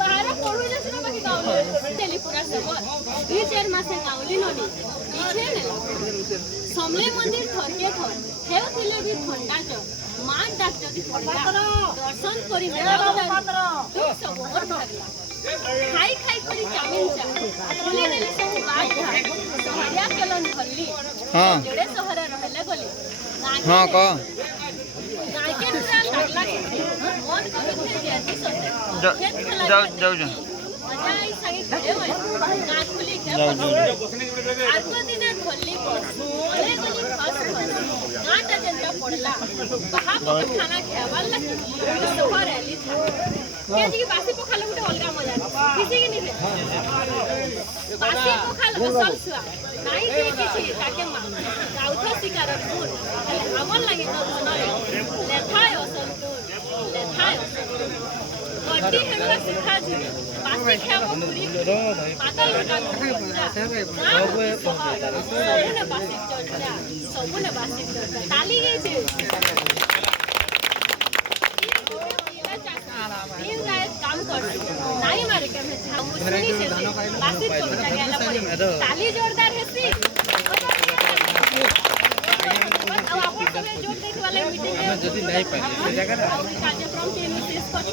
बाहर पडू जस ना बाकी गावले चली पूरा सब 2-4 मास गावली ननी इछे ने समले मंदिर थरके थर हेउथिले भी ठंडा ज मान डाक जदी पड़ला दर्शन करी पात्र सब बहुत लागला खाई खाई करी चामिन चा बोले नेले सब बात था सहरिया केलन भल्ली हां जेडे सहरा रहले गले हां क गायके पूरा लागला मन करे थे जैसी सोचे जाओ जाओ जाओ मजा आई संगे खड़े होए गाछ खुली के आको दिने भल्ली बस अरे गली फस गाटा जनता पड़ला बाहा खाना खावाल लगी सफर आली था के जी बासी पखाल गुटे अलगा मजा किसी की नहीं बासी पखाल असल सुआ नहीं के किसी ताके गाउथा शिकार फूल हमन लगे तो नरे लेथाय असल तो लेथाय बड्डी हेला सिखा जी बासी खाबो पूरी पातल लगा सबने बासी चढ़ा सबने बासी चढ़ा ताली गई छे दिन रात काम कर नहीं मारे के हम सुनी से बासी तो जगह ताली जोरदार हेसी अब अपन सब जोर देख वाले मीटिंग में जदी नहीं पाई कार्यक्रम के विशेष पक्ष